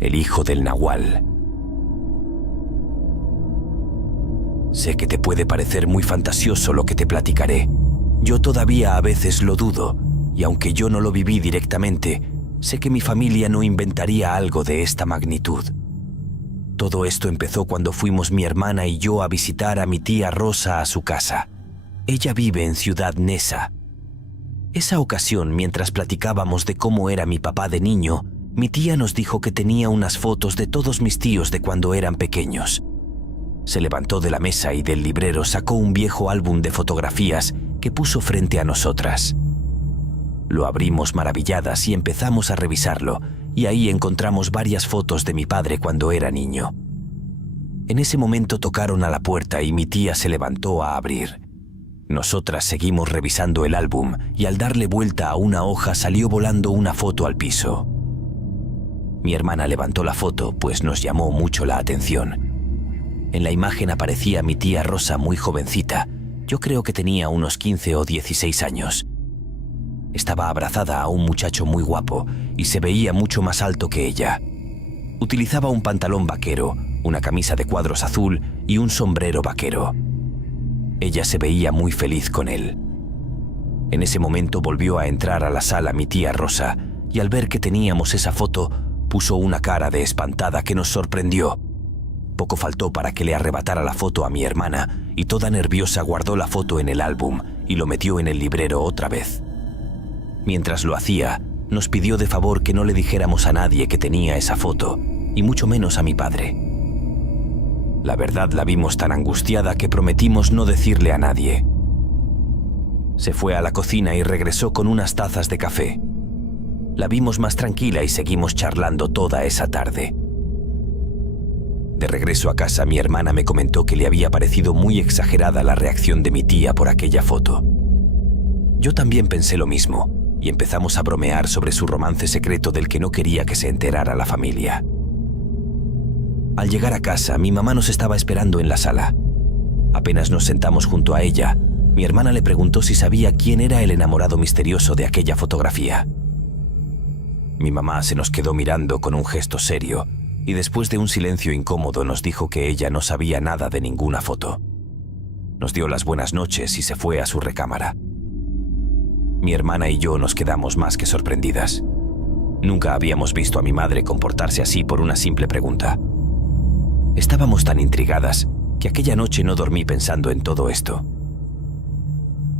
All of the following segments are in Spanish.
el hijo del Nahual. Sé que te puede parecer muy fantasioso lo que te platicaré. Yo todavía a veces lo dudo, y aunque yo no lo viví directamente, sé que mi familia no inventaría algo de esta magnitud. Todo esto empezó cuando fuimos mi hermana y yo a visitar a mi tía Rosa a su casa. Ella vive en Ciudad Neza. Esa ocasión, mientras platicábamos de cómo era mi papá de niño, mi tía nos dijo que tenía unas fotos de todos mis tíos de cuando eran pequeños. Se levantó de la mesa y del librero sacó un viejo álbum de fotografías que puso frente a nosotras. Lo abrimos maravilladas y empezamos a revisarlo, y ahí encontramos varias fotos de mi padre cuando era niño. En ese momento tocaron a la puerta y mi tía se levantó a abrir. Nosotras seguimos revisando el álbum y al darle vuelta a una hoja salió volando una foto al piso. Mi hermana levantó la foto, pues nos llamó mucho la atención. En la imagen aparecía mi tía Rosa muy jovencita, yo creo que tenía unos 15 o 16 años. Estaba abrazada a un muchacho muy guapo y se veía mucho más alto que ella. Utilizaba un pantalón vaquero, una camisa de cuadros azul y un sombrero vaquero. Ella se veía muy feliz con él. En ese momento volvió a entrar a la sala mi tía Rosa y al ver que teníamos esa foto, puso una cara de espantada que nos sorprendió. Poco faltó para que le arrebatara la foto a mi hermana y toda nerviosa guardó la foto en el álbum y lo metió en el librero otra vez. Mientras lo hacía, nos pidió de favor que no le dijéramos a nadie que tenía esa foto, y mucho menos a mi padre. La verdad, la vimos tan angustiada que prometimos no decirle a nadie. Se fue a la cocina y regresó con unas tazas de café. La vimos más tranquila y seguimos charlando toda esa tarde. De regreso a casa, mi hermana me comentó que le había parecido muy exagerada la reacción de mi tía por aquella foto. Yo también pensé lo mismo, y empezamos a bromear sobre su romance secreto del que no quería que se enterara la familia. Al llegar a casa, mi mamá nos estaba esperando en la sala. Apenas nos sentamos junto a ella, mi hermana le preguntó si sabía quién era el enamorado misterioso de aquella fotografía. Mi mamá se nos quedó mirando con un gesto serio y después de un silencio incómodo nos dijo que ella no sabía nada de ninguna foto. Nos dio las buenas noches y se fue a su recámara. Mi hermana y yo nos quedamos más que sorprendidas. Nunca habíamos visto a mi madre comportarse así por una simple pregunta. Estábamos tan intrigadas que aquella noche no dormí pensando en todo esto.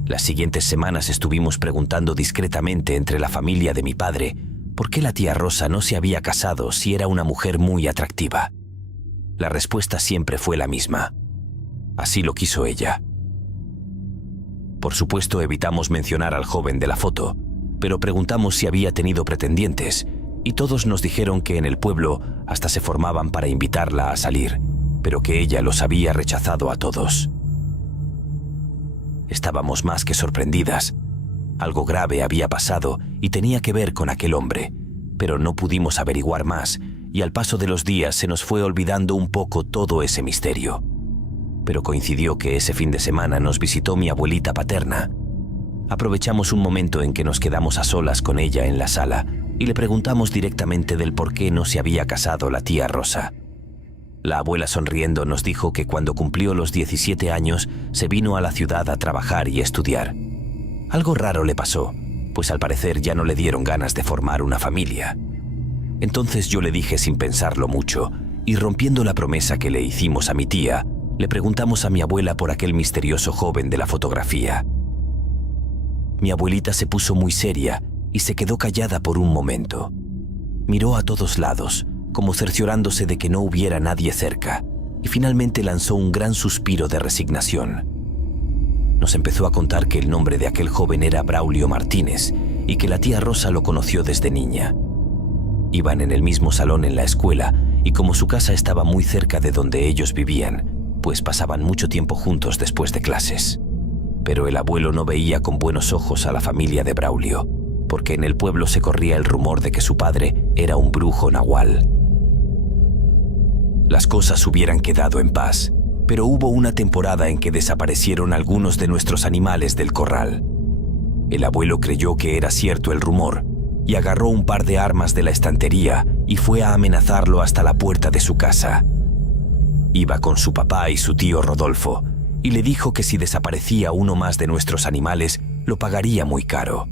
Las siguientes semanas estuvimos preguntando discretamente entre la familia de mi padre por qué la tía Rosa no se había casado si era una mujer muy atractiva. La respuesta siempre fue la misma. Así lo quiso ella. Por supuesto, evitamos mencionar al joven de la foto, pero preguntamos si había tenido pretendientes, y todos nos dijeron que en el pueblo hasta se formaban para invitarla a salir, pero que ella los había rechazado a todos. Estábamos más que sorprendidas. Algo grave había pasado y tenía que ver con aquel hombre, pero no pudimos averiguar más, y al paso de los días se nos fue olvidando un poco todo ese misterio. Pero coincidió que ese fin de semana nos visitó mi abuelita paterna. Aprovechamos un momento en que nos quedamos a solas con ella en la sala y le preguntamos directamente del por qué no se había casado la tía Rosa. La abuela sonriendo nos dijo que cuando cumplió los 17 años se vino a la ciudad a trabajar y estudiar. Algo raro le pasó, pues al parecer ya no le dieron ganas de formar una familia. Entonces yo le dije sin pensarlo mucho, y rompiendo la promesa que le hicimos a mi tía, le preguntamos a mi abuela por aquel misterioso joven de la fotografía. Mi abuelita se puso muy seria y se quedó callada por un momento. Miró a todos lados, como cerciorándose de que no hubiera nadie cerca, y finalmente lanzó un gran suspiro de resignación. Nos empezó a contar que el nombre de aquel joven era Braulio Martínez y que la tía Rosa lo conoció desde niña. Iban en el mismo salón en la escuela y como su casa estaba muy cerca de donde ellos vivían, pues pasaban mucho tiempo juntos después de clases. Pero el abuelo no veía con buenos ojos a la familia de Braulio, porque en el pueblo se corría el rumor de que su padre era un brujo nahual. Las cosas hubieran quedado en paz, pero hubo una temporada en que desaparecieron algunos de nuestros animales del corral. El abuelo creyó que era cierto el rumor y agarró un par de armas de la estantería y fue a amenazarlo hasta la puerta de su casa. Iba con su papá y su tío Rodolfo, y le dijo que si desaparecía uno más de nuestros animales, lo pagaría muy caro.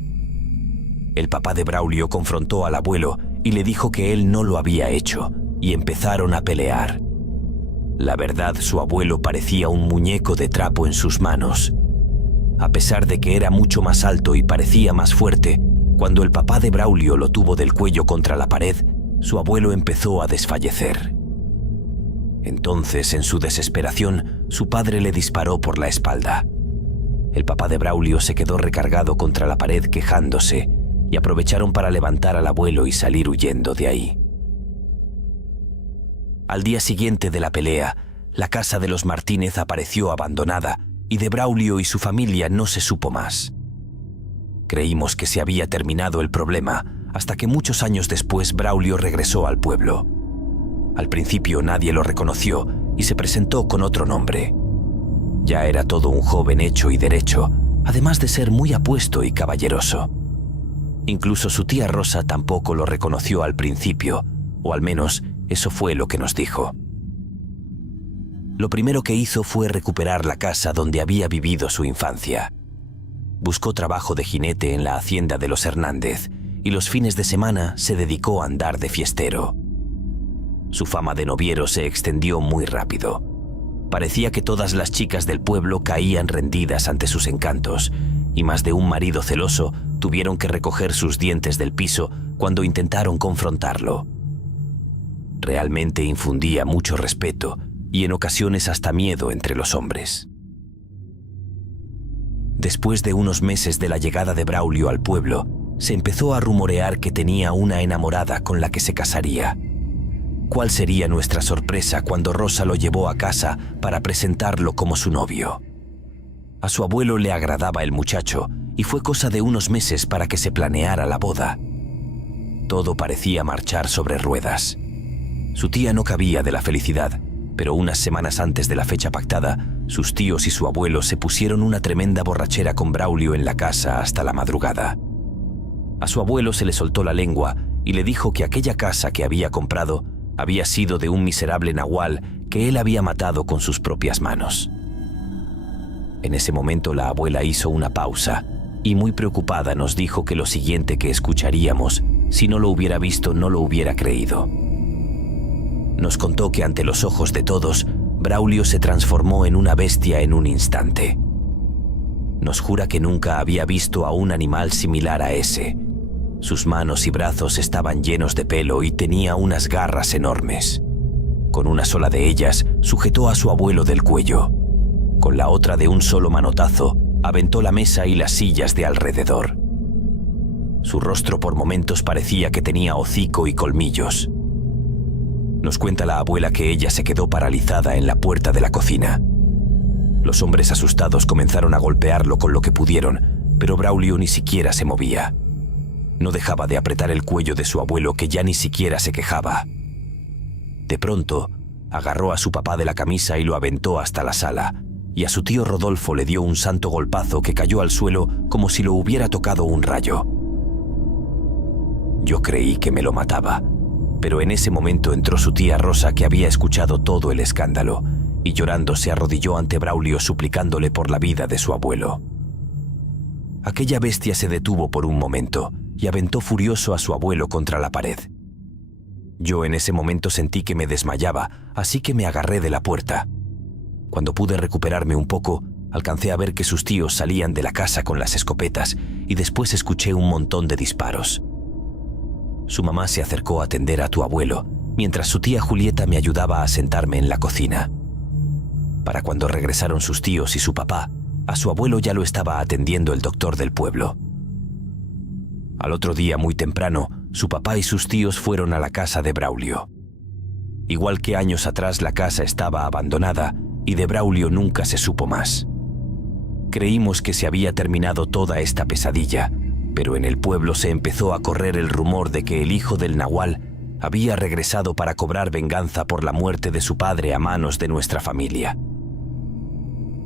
El papá de Braulio confrontó al abuelo y le dijo que él no lo había hecho, y empezaron a pelear. La verdad, su abuelo parecía un muñeco de trapo en sus manos. A pesar de que era mucho más alto y parecía más fuerte, cuando el papá de Braulio lo tuvo del cuello contra la pared, su abuelo empezó a desfallecer. Entonces, en su desesperación, su padre le disparó por la espalda. El papá de Braulio se quedó recargado contra la pared quejándose, y aprovecharon para levantar al abuelo y salir huyendo de ahí. Al día siguiente de la pelea, la casa de los Martínez apareció abandonada y de Braulio y su familia no se supo más. Creímos que se había terminado el problema hasta que muchos años después Braulio regresó al pueblo. Al principio nadie lo reconoció y se presentó con otro nombre. Ya era todo un joven hecho y derecho, además de ser muy apuesto y caballeroso. Incluso su tía Rosa tampoco lo reconoció al principio, o al menos eso fue lo que nos dijo. Lo primero que hizo fue recuperar la casa donde había vivido su infancia. Buscó trabajo de jinete en la hacienda de los Hernández y los fines de semana se dedicó a andar de fiestero. Su fama de noviero se extendió muy rápido. Parecía que todas las chicas del pueblo caían rendidas ante sus encantos, y más de un marido celoso tuvieron que recoger sus dientes del piso cuando intentaron confrontarlo. Realmente infundía mucho respeto y en ocasiones hasta miedo entre los hombres. Después de unos meses de la llegada de Braulio al pueblo, se empezó a rumorear que tenía una enamorada con la que se casaría. ¿Cuál sería nuestra sorpresa cuando Rosa lo llevó a casa para presentarlo como su novio? A su abuelo le agradaba el muchacho y fue cosa de unos meses para que se planeara la boda. Todo parecía marchar sobre ruedas. Su tía no cabía de la felicidad, pero unas semanas antes de la fecha pactada, sus tíos y su abuelo se pusieron una tremenda borrachera con Braulio en la casa hasta la madrugada. A su abuelo se le soltó la lengua y le dijo que aquella casa que había comprado había sido de un miserable nahual que él había matado con sus propias manos. En ese momento la abuela hizo una pausa y muy preocupada nos dijo que lo siguiente que escucharíamos, si no lo hubiera visto, no lo hubiera creído. Nos contó que ante los ojos de todos, Braulio se transformó en una bestia en un instante. Nos jura que nunca había visto a un animal similar a ese. Sus manos y brazos estaban llenos de pelo y tenía unas garras enormes. Con una sola de ellas, sujetó a su abuelo del cuello. Con la otra, de un solo manotazo, aventó la mesa y las sillas de alrededor. Su rostro por momentos parecía que tenía hocico y colmillos. Nos cuenta la abuela que ella se quedó paralizada en la puerta de la cocina. Los hombres asustados comenzaron a golpearlo con lo que pudieron, pero Braulio ni siquiera se movía. No dejaba de apretar el cuello de su abuelo, que ya ni siquiera se quejaba. De pronto, agarró a su papá de la camisa y lo aventó hasta la sala, y a su tío Rodolfo le dio un santo golpazo que cayó al suelo como si lo hubiera tocado un rayo. Yo creí que me lo mataba, pero en ese momento entró su tía Rosa, que había escuchado todo el escándalo, y llorando se arrodilló ante Braulio suplicándole por la vida de su abuelo. Aquella bestia se detuvo por un momento y aventó furioso a su abuelo contra la pared. Yo en ese momento sentí que me desmayaba, así que me agarré de la puerta. Cuando pude recuperarme un poco, alcancé a ver que sus tíos salían de la casa con las escopetas y después escuché un montón de disparos. Su mamá se acercó a atender a tu abuelo, mientras su tía Julieta me ayudaba a sentarme en la cocina. Para cuando regresaron sus tíos y su papá, a su abuelo ya lo estaba atendiendo el doctor del pueblo. Al otro día, muy temprano, su papá y sus tíos fueron a la casa de Braulio. Igual que años atrás, la casa estaba abandonada y de Braulio nunca se supo más. Creímos que se había terminado toda esta pesadilla, pero en el pueblo se empezó a correr el rumor de que el hijo del nahual había regresado para cobrar venganza por la muerte de su padre a manos de nuestra familia.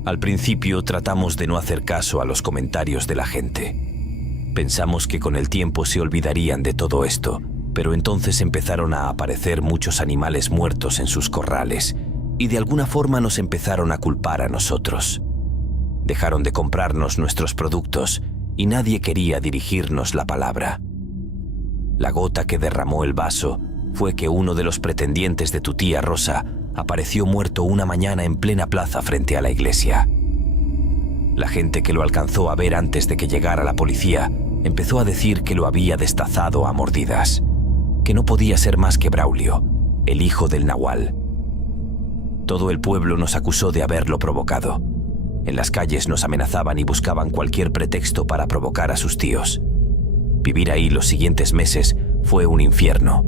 Al principio tratamos de no hacer caso a los comentarios de la gente. Pensamos que con el tiempo se olvidarían de todo esto, Pero entonces empezaron a aparecer muchos animales muertos en sus corrales y de alguna forma nos empezaron a culpar a nosotros. Dejaron de comprarnos nuestros productos y nadie quería dirigirnos la palabra. La gota que derramó el vaso fue que uno de los pretendientes de tu tía Rosa apareció muerto una mañana en plena plaza frente a la iglesia. La gente que lo alcanzó a ver antes de que llegara la policía empezó a decir que lo había destazado a mordidas, que no podía ser más que Braulio, el hijo del Nahual. Todo el pueblo nos acusó de haberlo provocado. En las calles nos amenazaban y buscaban cualquier pretexto para provocar a sus tíos. Vivir ahí los siguientes meses fue un infierno.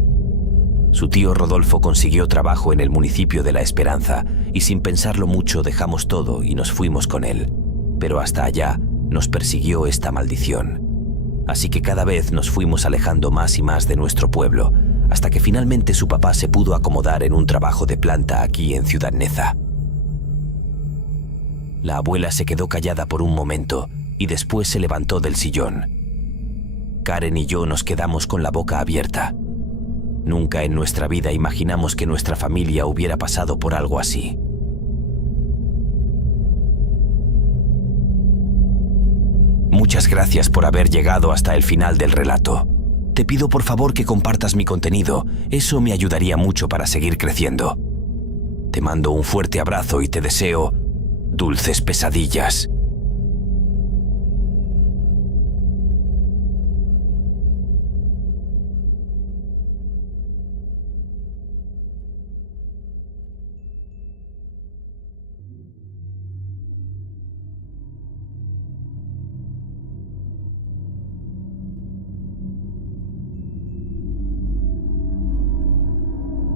Su tío Rodolfo consiguió trabajo en el municipio de La Esperanza y sin pensarlo mucho dejamos todo y nos fuimos con él. Pero hasta allá nos persiguió esta maldición. Así que cada vez nos fuimos alejando más y más de nuestro pueblo, hasta que finalmente su papá se pudo acomodar en un trabajo de planta aquí en Ciudad Neza. La abuela se quedó callada por un momento y después se levantó del sillón. Karen y yo nos quedamos con la boca abierta. Nunca en nuestra vida imaginamos que nuestra familia hubiera pasado por algo así. Muchas gracias por haber llegado hasta el final del relato. Te pido por favor que compartas mi contenido, eso me ayudaría mucho para seguir creciendo. Te mando un fuerte abrazo y te deseo dulces pesadillas.